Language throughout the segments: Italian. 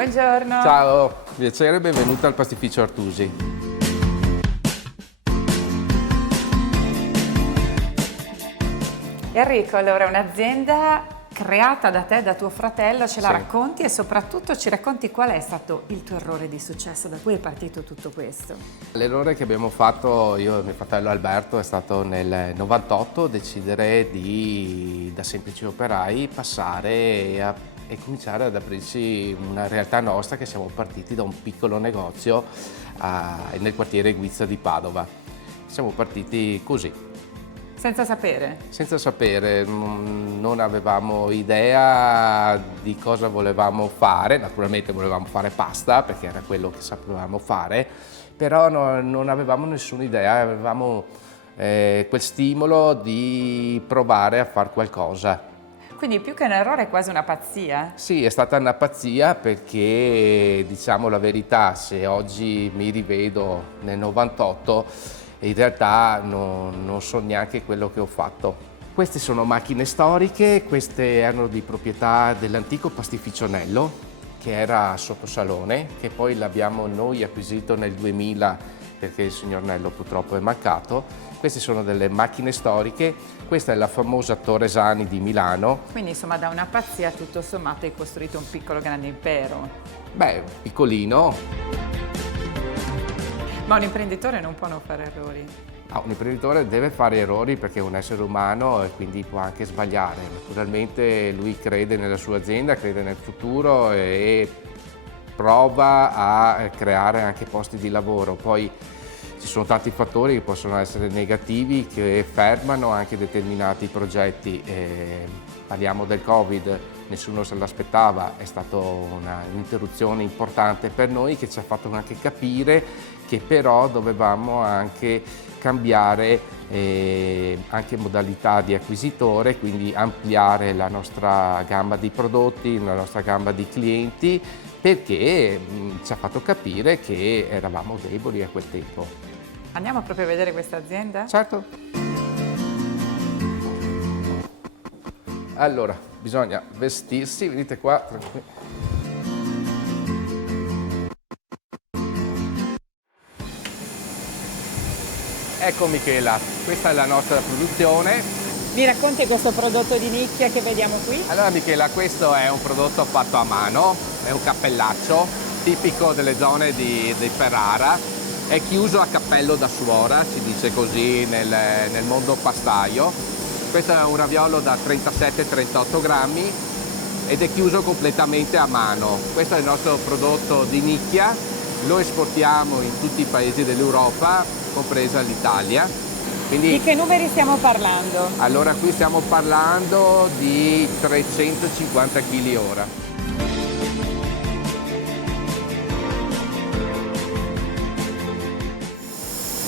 Buongiorno. Ciao, piacere, benvenuta al pastificio Artusi. Enrico, allora un'azienda creata da te e da tuo fratello, ce la Sì. racconti e soprattutto ci racconti qual è stato il tuo errore di successo, da cui è partito tutto questo? L'errore che abbiamo fatto io e mio fratello Alberto è stato nel 98 decidere da semplici operai passare e cominciare ad aprirci una realtà nostra, che siamo partiti da un piccolo negozio nel quartiere Guizza di Padova. Siamo partiti così. Senza sapere? Senza sapere, non avevamo idea di cosa volevamo fare, naturalmente volevamo fare pasta perché era quello che sapevamo fare, però non avevamo nessuna idea, avevamo quel stimolo di provare a fare qualcosa. Quindi più che un errore è quasi una pazzia? Sì, è stata una pazzia perché, diciamo la verità, se oggi mi rivedo nel 98, in realtà non so neanche quello che ho fatto. Queste sono macchine storiche, queste erano di proprietà dell'antico pastificio Nello, che era sottosalone, che poi l'abbiamo noi acquisito nel 2000 perché il signor Nello purtroppo è mancato. Queste sono delle macchine storiche, questa è la famosa Torresani di Milano. Quindi insomma da una pazzia tutto sommato hai costruito un piccolo grande impero. Beh, piccolino. Ma un imprenditore non può non fare errori. Un imprenditore deve fare errori perché è un essere umano e quindi può anche sbagliare. Naturalmente lui crede nella sua azienda, crede nel futuro e prova a creare anche posti di lavoro. Poi ci sono tanti fattori che possono essere negativi, che fermano anche determinati progetti. Parliamo del Covid, nessuno se l'aspettava, è stata un'interruzione importante per noi che ci ha fatto anche capire che però dovevamo anche cambiare anche modalità di acquisitore, quindi ampliare la nostra gamma di prodotti, la nostra gamma di clienti, perché ci ha fatto capire che eravamo deboli a quel tempo. Andiamo proprio a vedere questa azienda? Certo. Allora, bisogna vestirsi, venite qua, tranquilli. Ecco Michela, questa è la nostra produzione. Mi racconti questo prodotto di nicchia che vediamo qui? Allora Michela, questo è un prodotto fatto a mano, è un cappellaccio tipico delle zone di Ferrara, è chiuso a cappello da suora, si dice così nel mondo pastaio. Questo è un raviolo da 37-38 grammi ed è chiuso completamente a mano. Questo è il nostro prodotto di nicchia, lo esportiamo in tutti i paesi dell'Europa, compresa l'Italia. Quindi, di che numeri stiamo parlando? Allora qui stiamo parlando di 350 kg ora.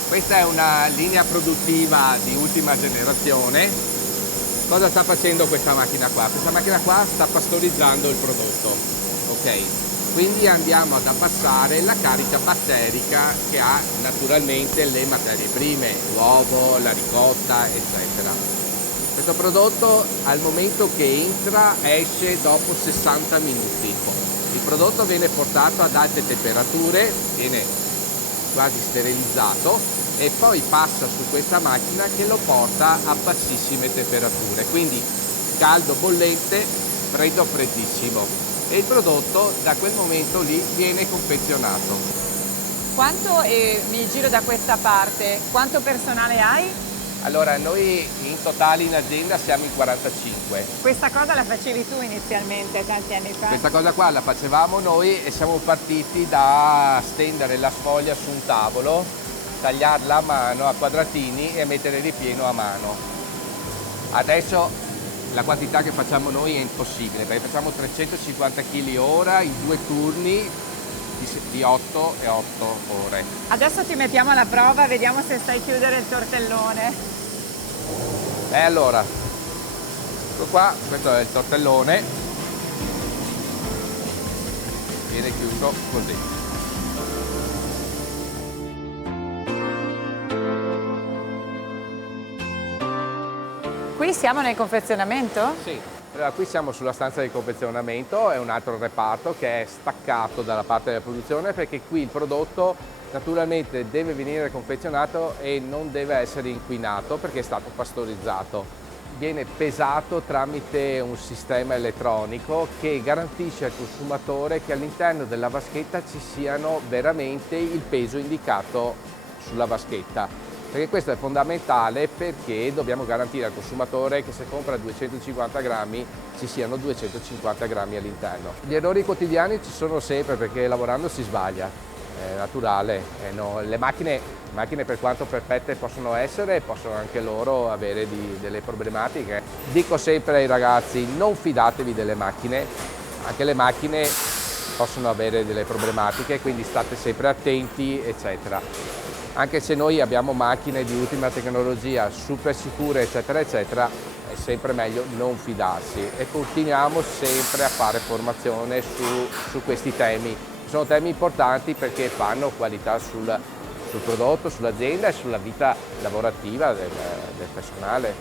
Questa è una linea produttiva di ultima generazione. Cosa sta facendo questa macchina qua? Questa macchina qua sta pastorizzando il prodotto, ok? Quindi andiamo ad abbassare la carica batterica che ha naturalmente le materie prime, l'uovo, la ricotta, eccetera. Questo prodotto al momento che entra esce dopo 60 minuti. Il prodotto viene portato ad alte temperature, viene quasi sterilizzato e poi passa su questa macchina che lo porta a bassissime temperature, quindi caldo bollente, freddo freddissimo. E il prodotto da quel momento lì viene confezionato. Quanto, mi giro da questa parte, quanto personale hai? Allora noi in totale in azienda siamo in 45. Questa cosa la facevi tu inizialmente tanti anni fa? Questa cosa qua la facevamo noi e siamo partiti da stendere la sfoglia su un tavolo, tagliarla a mano a quadratini e mettere ripieno a mano. Adesso la quantità che facciamo noi è impossibile perché facciamo 350 kg ora in 2 turni di 8 e 8 ore. Adesso ti mettiamo alla prova, vediamo se sai chiudere il tortellone. E allora, ecco qua, questo è il tortellone, viene chiuso così. Qui siamo nel confezionamento? Sì, qui siamo sulla stanza di confezionamento, è un altro reparto che è staccato dalla parte della produzione perché qui il prodotto naturalmente deve venire confezionato e non deve essere inquinato perché è stato pastorizzato. Viene pesato tramite un sistema elettronico che garantisce al consumatore che all'interno della vaschetta ci siano veramente il peso indicato sulla vaschetta. Perché questo è fondamentale perché dobbiamo garantire al consumatore che se compra 250 grammi ci siano 250 grammi all'interno. Gli errori quotidiani ci sono sempre perché lavorando si sbaglia, è naturale. Le macchine per quanto perfette possono essere, possono anche loro avere delle problematiche. Dico sempre ai ragazzi non fidatevi delle macchine, anche le macchine possono avere delle problematiche, quindi state sempre attenti eccetera. Anche se noi abbiamo macchine di ultima tecnologia, super sicure, eccetera, eccetera, è sempre meglio non fidarsi e continuiamo sempre a fare formazione su questi temi. Sono temi importanti perché fanno qualità sul prodotto, sull'azienda e sulla vita lavorativa del personale.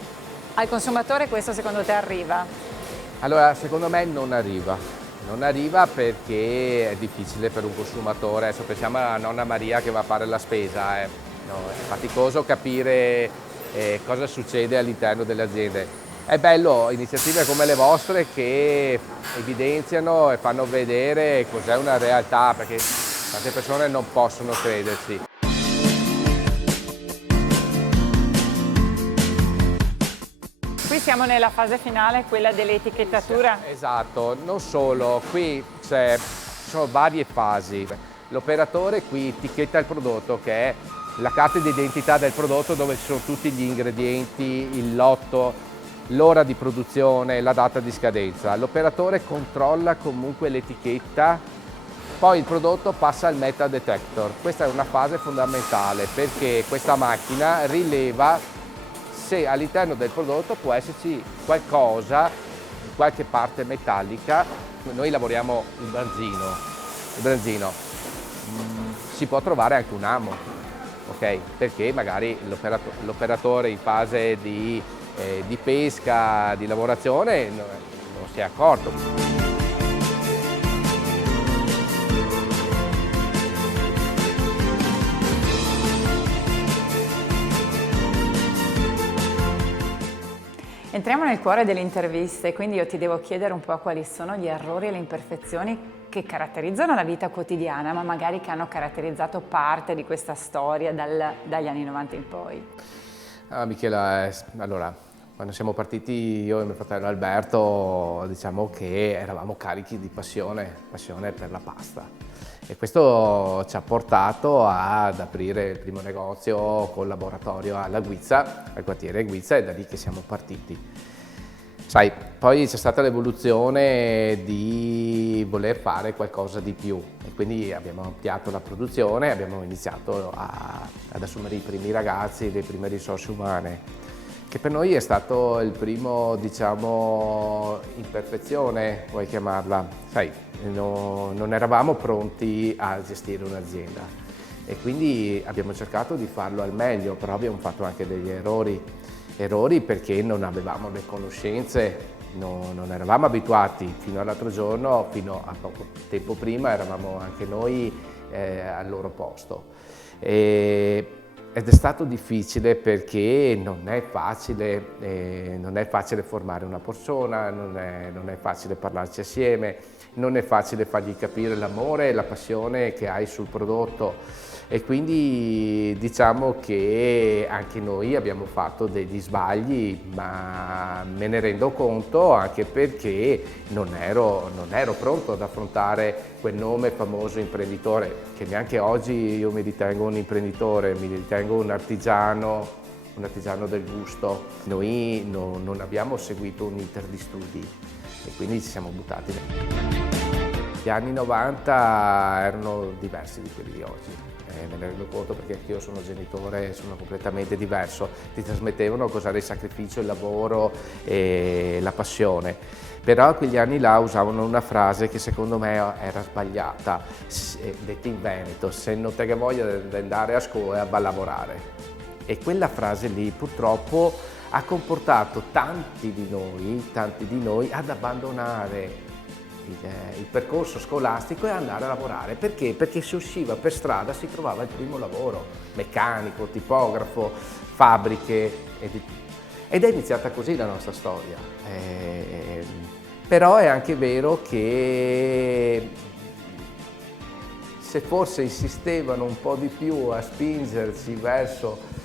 Al consumatore questo secondo te arriva? Allora, secondo me non arriva. Non arriva perché è difficile per un consumatore, adesso pensiamo alla nonna Maria che va a fare la spesa, no, è faticoso capire cosa succede all'interno delle aziende. È bello iniziative come le vostre che evidenziano e fanno vedere cos'è una realtà, perché tante persone non possono crederci. Qui siamo nella fase finale, quella dell'etichettatura. Esatto, non solo, qui ci sono varie fasi. L'operatore qui etichetta il prodotto, che è la carta d'identità del prodotto dove ci sono tutti gli ingredienti, il lotto, l'ora di produzione, la data di scadenza. L'operatore controlla comunque l'etichetta, poi il prodotto passa al metal detector. Questa è una fase fondamentale perché questa macchina rileva se all'interno del prodotto può esserci qualcosa, qualche parte metallica. Noi lavoriamo il branzino. Si può trovare anche un amo, ok? Perché magari l'operatore in fase di pesca, di lavorazione non si è accorto. Entriamo nel cuore delle interviste, quindi io ti devo chiedere un po' quali sono gli errori e le imperfezioni che caratterizzano la vita quotidiana, ma magari che hanno caratterizzato parte di questa storia dagli anni 90 in poi. Michela, allora, quando siamo partiti io e mio fratello Alberto, diciamo che eravamo carichi di passione per la pasta. E questo ci ha portato ad aprire il primo negozio col laboratorio alla Guizza, al quartiere Guizza, e da lì che siamo partiti. Sai, poi c'è stata l'evoluzione di voler fare qualcosa di più e quindi abbiamo ampliato la produzione, abbiamo iniziato ad assumere i primi ragazzi, le prime risorse umane, che per noi è stato il primo, diciamo, imperfezione, vuoi chiamarla. Sai, non eravamo pronti a gestire un'azienda e quindi abbiamo cercato di farlo al meglio, però abbiamo fatto anche degli errori perché non avevamo le conoscenze, non eravamo abituati. Fino all'altro giorno, fino a poco tempo prima, eravamo anche noi al loro posto. Ed è stato difficile perché non è facile formare una persona, non è facile parlarci assieme, non è facile fargli capire l'amore e la passione che hai sul prodotto e quindi diciamo che anche noi abbiamo fatto degli sbagli, ma me ne rendo conto anche perché non ero pronto ad affrontare quel nome famoso imprenditore, che neanche oggi io mi ritengo un imprenditore, mi ritengo un artigiano del gusto. Noi non abbiamo seguito un iter di studi e quindi ci siamo buttati. Gli anni 90 erano diversi di quelli di oggi. Me ne rendo conto perché anch'io sono genitore, sono completamente diverso, ti trasmettevano cos'era il sacrificio, il lavoro e la passione. Però a quegli anni là usavano una frase che secondo me era sbagliata, detta in Veneto: se non te che voglia di andare a scuola, va a lavorare. E quella frase lì purtroppo ha comportato tanti di noi ad abbandonare il percorso scolastico e andare a lavorare. Perché? Perché si usciva per strada, si trovava il primo lavoro, meccanico, tipografo, fabbriche, ed è iniziata così la nostra storia. Però è anche vero che se forse insistevano un po' di più a spingerci verso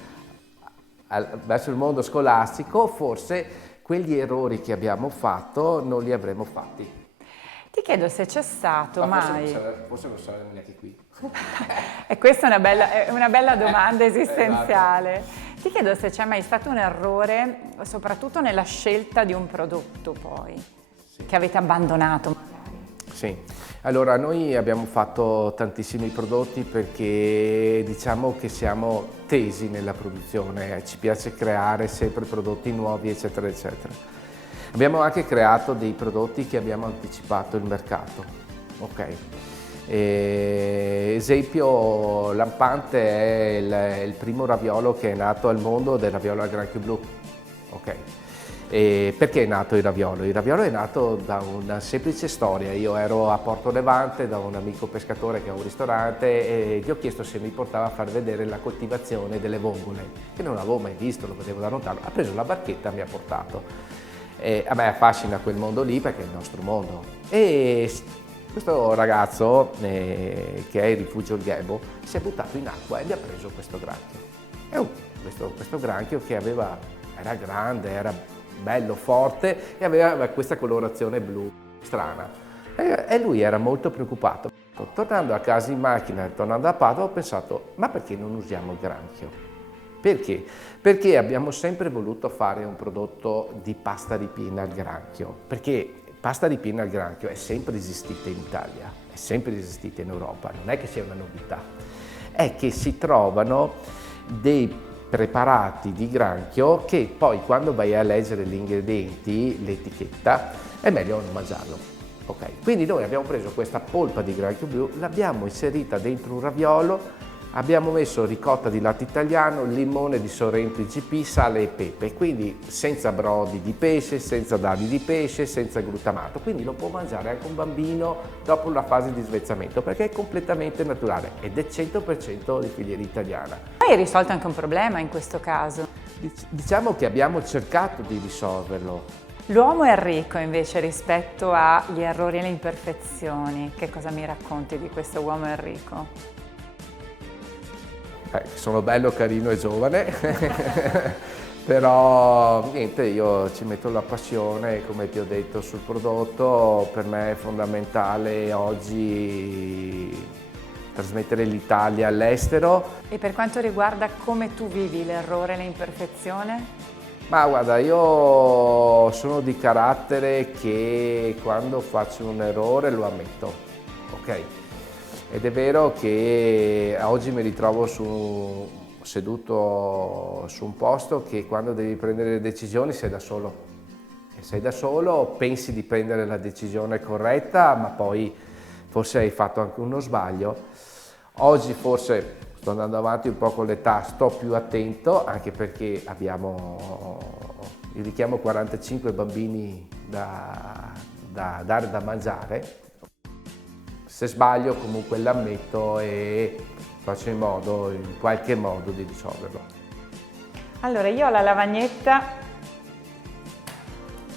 il mondo scolastico, forse quegli errori che abbiamo fatto non li avremmo fatti. Ti chiedo se c'è stato mai... Forse non sarà neanche qui. E questa è una bella domanda esistenziale. Ti chiedo se c'è mai stato un errore, soprattutto nella scelta di un prodotto poi, che avete abbandonato magari. Sì, allora noi abbiamo fatto tantissimi prodotti perché diciamo che siamo tesi nella produzione, ci piace creare sempre prodotti nuovi, eccetera, eccetera. Abbiamo anche creato dei prodotti che abbiamo anticipato il mercato, ok? Esempio lampante è il primo raviolo che è nato al mondo, del raviolo al granchio blu, ok? Perché è nato il raviolo? Il raviolo è nato da una semplice storia. Io ero a Porto Levante da un amico pescatore che ha un ristorante e gli ho chiesto se mi portava a far vedere la coltivazione delle vongole, che non avevo mai visto, lo vedevo da lontano. Ha preso la barchetta e mi ha portato. A me affascina quel mondo lì perché è il nostro mondo. E questo ragazzo, che è il Rifugio Il Ghebo, si è buttato in acqua e mi ha preso questo granchio. Questo granchio che era grande, era bello, forte e aveva questa colorazione blu strana. E lui era molto preoccupato. Tornando a casa in macchina, tornando a Padova, ho pensato, ma perché non usiamo il granchio? Perché? Perché abbiamo sempre voluto fare un prodotto di pasta ripiena al granchio, perché pasta ripiena al granchio è sempre esistita in Italia, è sempre esistita in Europa, non è che sia una novità, è che si trovano dei preparati di granchio che poi quando vai a leggere gli ingredienti, l'etichetta, è meglio non mangiarlo. Okay. Quindi noi abbiamo preso questa polpa di granchio blu, l'abbiamo inserita dentro un raviolo, abbiamo messo ricotta di latte italiano, limone di Sorrento IGP, sale e pepe, quindi senza brodi di pesce, senza dadi di pesce, senza glutamato, quindi lo può mangiare anche un bambino dopo la fase di svezzamento perché è completamente naturale ed è 100% di filiera italiana. Hai risolto anche un problema in questo caso. Diciamo che abbiamo cercato di risolverlo. L'uomo è ricco invece rispetto agli errori e le imperfezioni. Che cosa mi racconti di questo uomo Enrico? Sono bello, carino e giovane, però niente, io ci metto la passione, come ti ho detto, sul prodotto. Per me è fondamentale oggi trasmettere l'Italia all'estero. E per quanto riguarda come tu vivi l'errore e l'imperfezione? Ma guarda, io sono di carattere che quando faccio un errore lo ammetto, ok? Ed è vero che oggi mi ritrovo seduto su un posto che quando devi prendere le decisioni sei da solo. E sei da solo, pensi di prendere la decisione corretta, ma poi forse hai fatto anche uno sbaglio. Oggi forse sto andando avanti un po' con l'età, sto più attento, anche perché io richiamo 45 bambini da dare da mangiare. Se sbaglio comunque l'ammetto e faccio in qualche modo di risolverlo. Allora io ho la lavagnetta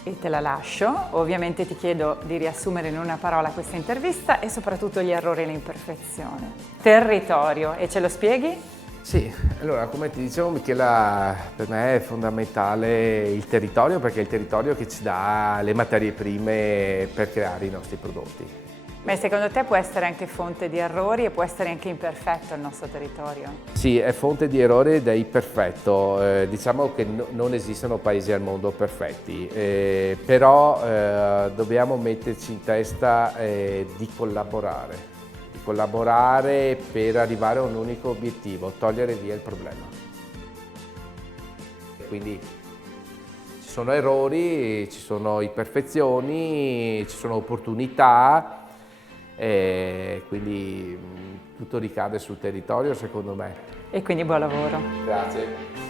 e te la lascio. Ovviamente ti chiedo di riassumere in una parola questa intervista e soprattutto gli errori e le imperfezioni. Territorio, e ce lo spieghi? Sì, allora come ti dicevo Michela, per me è fondamentale il territorio perché è il territorio che ci dà le materie prime per creare i nostri prodotti. Ma secondo te può essere anche fonte di errori e può essere anche imperfetto il nostro territorio? Sì, è fonte di errori ed è imperfetto. Diciamo che non esistono paesi al mondo perfetti, però dobbiamo metterci in testa di collaborare per arrivare a un unico obiettivo, togliere via il problema. Quindi ci sono errori, ci sono imperfezioni, ci sono opportunità. Quindi tutto ricade sul territorio secondo me. E quindi buon lavoro. Grazie.